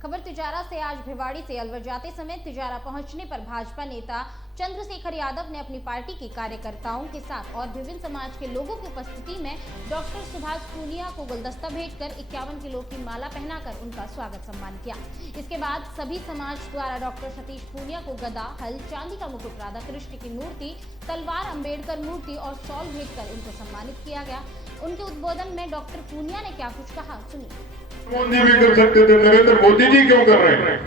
खबर तिजारा से। आज भिवाड़ी से अलवर जाते समय तिजारा पहुंचने पर भाजपा नेता चंद्रशेखर यादव ने अपनी पार्टी के कार्यकर्ताओं के साथ और विभिन्न समाज के लोगों की उपस्थिति में डॉक्टर सुभाष पूनिया को गुलदस्ता भेंटकर 51 किलो की माला पहनाकर उनका स्वागत सम्मान किया। इसके बाद सभी समाज द्वारा डॉक्टर सतीश पूनिया को गदा, हल, चांदी का मुकुट, राधा कृष्ण की मूर्ति, तलवार, अम्बेडकर मूर्ति और शॉल भेंटकर उनको सम्मानित किया गया। उनके उद्बोधन में डॉक्टर पूनिया ने क्या कुछ कहा, सुनिए। मोदी भी कर सकते थे, नरेंद्र मोदी जी क्यों कर रहे हैं?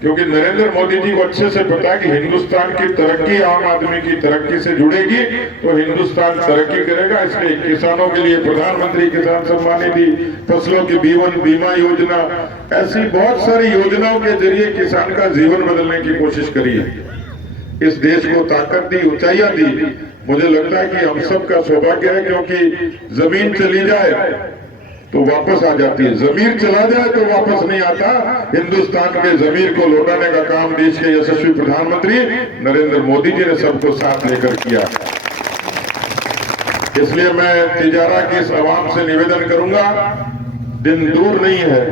क्योंकि नरेंद्र मोदी जी को अच्छे से पता है कि हिंदुस्तान की तरक्की आम आदमी की तरक्की से जुड़ेगी तो हिंदुस्तान तरक्की करेगा। इसलिए किसानों के लिए प्रधानमंत्री किसान सम्मान निधि, फसलों की बीमा योजना, ऐसी बहुत सारी योजनाओं के जरिए किसान का जीवन बदलने की कोशिश करी है। इस देश को ताकत दी, ऊंचाइयां दी। मुझे लगता है कि हम सब का सौभाग्य है, क्योंकि जमीन चली जाए तो वापस आ जाती है, जमीर चला जाए तो वापस नहीं आता। हिंदुस्तान के जमीर को लौटाने का काम देश के यशस्वी प्रधानमंत्री नरेंद्र मोदी जी ने सबको साथ लेकर किया। इसलिए मैं तिजारा की इस आवाम से निवेदन करूंगा, दिन दूर नहीं है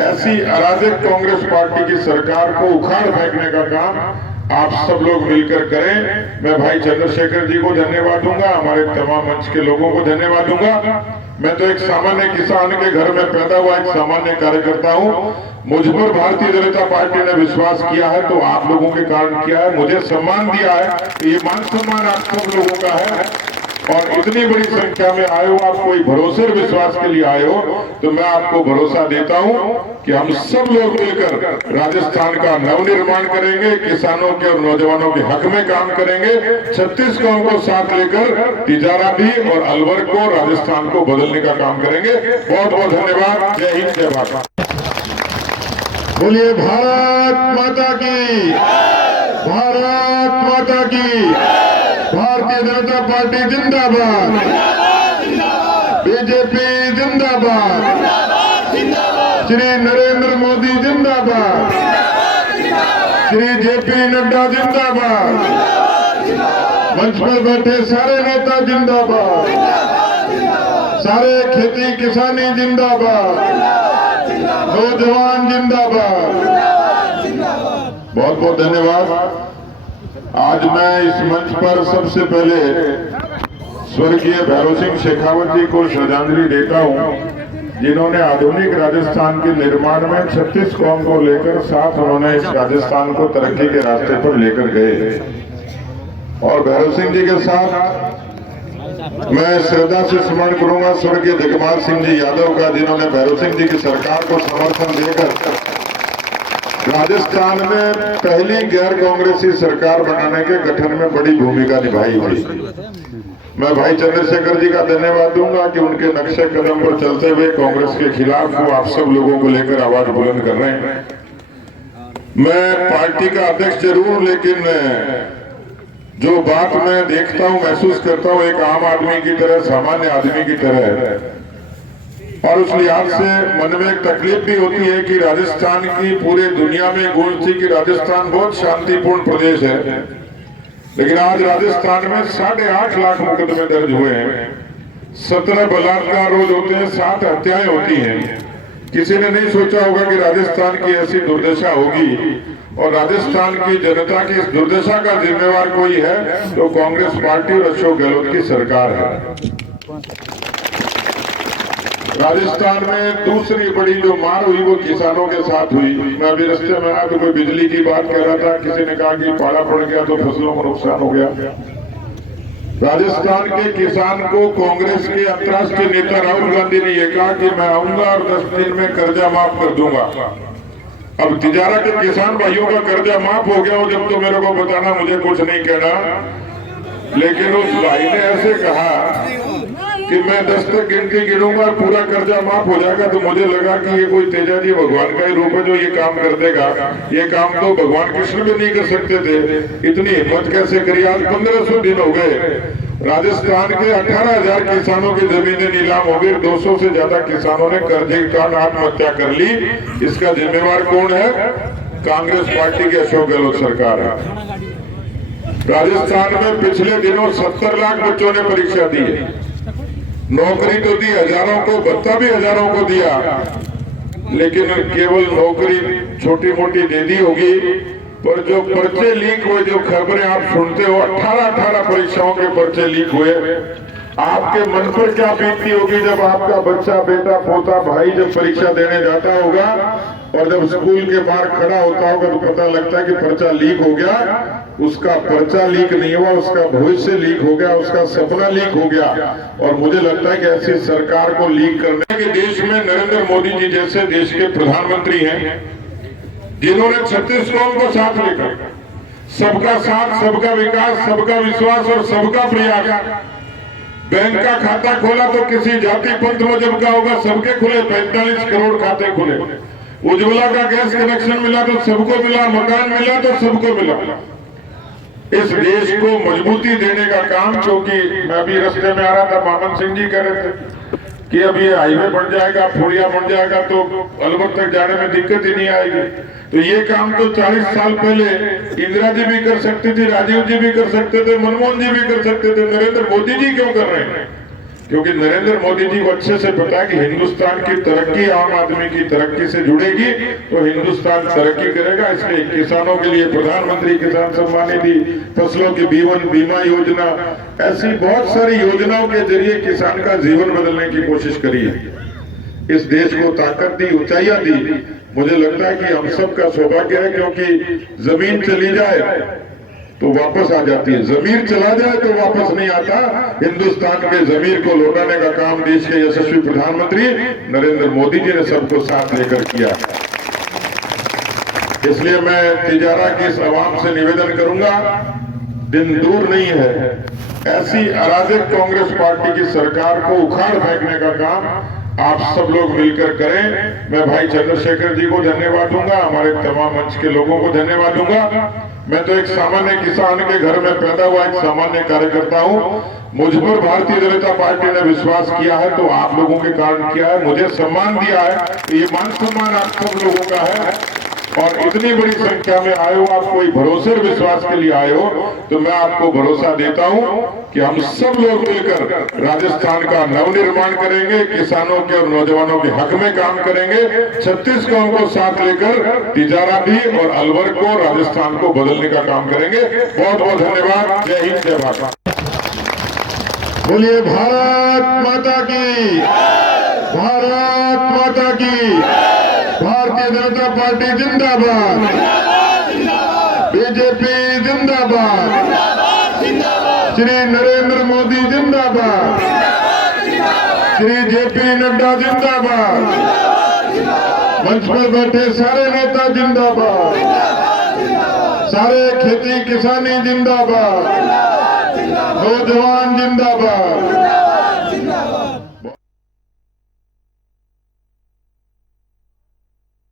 ऐसी अराजक कांग्रेस पार्टी की सरकार को उखाड़ फेंकने का काम आप सब लोग मिलकर करें। मैं भाई चंद्रशेखर जी को धन्यवाद दूंगा, हमारे तमाम मंच के लोगों को धन्यवाद दूंगा। मैं तो एक सामान्य किसान के घर में पैदा हुआ एक सामान्य कार्यकर्ता हूं। मुझ पर भारतीय जनता पार्टी ने विश्वास किया है तो आप लोगों के कारण किया है, मुझे सम्मान दिया है। ये मान सम्मान आप सब लोगों का है और इतनी बड़ी संख्या में आए हो, आप कोई भरोसे और विश्वास के लिए आए हो, तो मैं आपको भरोसा देता हूं कि हम सब लोग मिलकर राजस्थान का नवनिर्माण करेंगे, किसानों के और नौजवानों के हक में काम करेंगे। 36 गांव को साथ लेकर तिजारा भी और अलवर को, राजस्थान को बदलने का काम करेंगे। बहुत बहुत धन्यवाद। जय हिंद, जय भारत। बोलिए भारत माता की, भारत माता की। भारतीय जनता पार्टी जिंदाबाद, बीजेपी जिंदाबाद, श्री नरेंद्र मोदी जिंदाबाद, श्री जेपी नड्डा जिंदाबाद, मंच पर बैठे सारे नेता जिंदाबाद, सारे खेती किसानी जिंदाबाद, नौजवान जिंदाबाद। बहुत बहुत धन्यवाद। आज मैं इस मंच पर सबसे पहले स्वर्गीय भैरव सिंह शेखावत जी को श्रद्धांजलि देता हूं, जिन्होंने आधुनिक राजस्थान के निर्माण में 36 कौम को लेकर साथ उन्होंने इस राजस्थान को तरक्की के रास्ते पर लेकर गए। और भैरव सिंह जी के साथ मैं श्रद्धा से स्मरण करूंगा स्वर्गीय जगमाल सिंह जी यादव का, जिन्होंने भैरव सिंह जी की सरकार को समर्थन देकर राजस्थान में पहली गैर कांग्रेसी सरकार बनाने के गठन में बड़ी भूमिका निभाई थी। मैं भाई चंद्रशेखर जी का धन्यवाद दूंगा कि उनके नक्शे कदम पर चलते हुए कांग्रेस के खिलाफ वो आप सब लोगों को लेकर आवाज बुलंद कर रहे हैं। मैं पार्टी का अध्यक्ष जरूर, लेकिन जो बात मैं देखता हूं, महसूस करता हूं, एक आम आदमी की तरह, सामान्य आदमी की तरह, और उस लिहाज से मन में एक तकलीफ भी होती है कि राजस्थान की पूरे दुनिया में गूंज थी कि राजस्थान बहुत शांतिपूर्ण प्रदेश है, लेकिन आज राजस्थान में 8.5 लाख मुकदमे दर्ज हुए हैं, 17 बलात्कार रोज होते हैं, 7 हत्याएं होती हैं। किसी ने नहीं सोचा होगा कि राजस्थान की ऐसी दुर्दशा होगी, और राजस्थान की जनता की इस दुर्दशा का जिम्मेवार कोई है तो कांग्रेस पार्टी और अशोक गहलोत की सरकार है। राजस्थान में दूसरी बड़ी जो मार हुई वो किसानों के साथ हुई। मैं अभी रास्ते में आया तो कोई बिजली की बात कह रहा था, किसी ने कहा कि पाला पड़ गया तो फसलों को नुकसान हो गया। राजस्थान के किसान को कांग्रेस के अंतर्राष्ट्रीय नेता राहुल गांधी ने यह कहा कि मैं आऊंगा और 10 दिन में कर्जा माफ कर दूंगा। अब तिजारा के किसान भाइयों का कर्जा माफ हो गया हो जब तो मेरे को बताना, मुझे कुछ नहीं कहना। लेकिन उस भाई ने ऐसे कहा कि मैं 10 तक गिनती गिनूंगा और पूरा कर्जा माफ हो जाएगा, तो मुझे लगा कि ये कोई तेजा जी भगवान का ही रूप है जो ये काम कर देगा। ये काम तो भगवान कृष्ण भी नहीं कर सकते थे, इतनी हिम्मत कैसे करी। आज 1500 दिन हो गए, राजस्थान के 18,000 किसानों की जमीनें नीलाम हो गई, 200 से ज्यादा किसानों ने कर्जे के कारण आत्महत्या कर ली। इसका जिम्मेवार कौन है? कांग्रेस पार्टी की अशोक गहलोत सरकार है। राजस्थान में पिछले दिनों 70 लाख बच्चों ने परीक्षा दी है, नौकरी तो दी हजारों को, भत्ता भी हजारों को दिया। लेकिन केवल नौकरी छोटी मोटी दे दी होगी, पर जो पर्चे लीक हुए, जो खबरें आप सुनते हो, 18 परीक्षाओं के पर्चे लीक हुए, आपके मन पर क्या बीतती होगी जब आपका बच्चा, बेटा, पोता, भाई जब परीक्षा देने जाता होगा और जब स्कूल के बाहर खड़ा होता होगा तो पता लगता है कि पर्चा लीक हो गया। उसका पर्चा लीक नहीं हुआ, उसका भविष्य लीक हो गया, उसका सपना लीक हो गया। और मुझे लगता है कि ऐसी सरकार को लीक करने के देश में नरेंद्र मोदी जी जैसे देश के प्रधानमंत्री हैं, जिन्होंने 36 कौम को साथ लेकर सबका साथ, सबका विकास, सबका विश्वास और सबका प्रयास, बैंक का खाता खोला तो किसी जाति पंथ मजहब का होगा, सबके खुले 45 करोड़ खाते खुले, उज्ज्वला का गैस कनेक्शन मिला तो सबको मिला, मकान मिला तो सबको मिला। इस देश को मजबूती देने का काम, क्योंकि मैं अभी रास्ते में आ रहा था, मामन सिंह जी कह रहे थे कि अब ये हाईवे बन जाएगा, पुलिया बन जाएगा तो अलवर तक जाने में दिक्कत ही नहीं आएगी। तो ये काम तो 40 साल पहले इंदिरा जी भी कर सकती थी, राजीव जी भी कर सकते थे, मनमोहन जी भी कर सकते थे, नरेंद्र मोदी जी क्यों कर रहे हैं? क्योंकि नरेंद्र मोदी जी को अच्छे से पता है कि हिंदुस्तान की तरक्की आम आदमी की तरक्की से जुड़ेगी तो हिंदुस्तान तरक्की करेगा। इसलिए किसानों के लिए प्रधानमंत्री किसान सम्मान निधि, फसलों की बीमा योजना, ऐसी बहुत सारी योजनाओं के जरिए किसान का जीवन बदलने की कोशिश करी है। इस देश को ताकत दी, ऊंचाइयां दी। मुझे लगता है कि हम सबका सौभाग्य है, क्योंकि जमीन चली जाए तो वापस आ जाती है, जमीर चला जाए तो वापस नहीं आता। हिंदुस्तान के जमीर को लौटाने का काम देश के यशस्वी प्रधानमंत्री नरेंद्र मोदी जी ने सबको साथ लेकर किया। इसलिए मैं तिजारा की इस आवाम से निवेदन करूंगा, दिन दूर नहीं है, ऐसी अराजक कांग्रेस पार्टी की सरकार को उखाड़ फेंकने का काम आप सब लोग मिलकर करें। मैं भाई चंद्रशेखर जी को धन्यवाद दूंगा, हमारे तमाम मंच के लोगों को धन्यवाद दूंगा। मैं तो एक सामान्य किसान के घर में पैदा हुआ एक सामान्य कार्यकर्ता हूं। मुझ पर भारतीय जनता पार्टी ने विश्वास किया है तो आप लोगों के कारण किया है, मुझे सम्मान दिया है, तो ये मान सम्मान आप सब लोगों का है। और इतनी बड़ी संख्या में आए हो, आप कोई भरोसे और विश्वास के लिए आए हो, तो मैं आपको भरोसा देता हूं कि हम सब लोग मिलकर राजस्थान का नवनिर्माण करेंगे, किसानों के और नौजवानों के हक में काम करेंगे। 36 कौम को साथ लेकर तिजारा भी और अलवर को, राजस्थान को बदलने का काम करेंगे। बहुत बहुत धन्यवाद। जय हिंद, जय भारत। बोलिए भारत माता की, भारत माता की। भारतीय जनता पार्टी जिंदाबाद, बीजेपी जिंदाबाद, श्री नरेंद्र मोदी जिंदाबाद, श्री जेपी नड्डा जिंदाबाद, मंच पर बैठे सारे नेता जिंदाबाद, सारे खेती किसानी जिंदाबाद, नौजवान जिंदाबाद।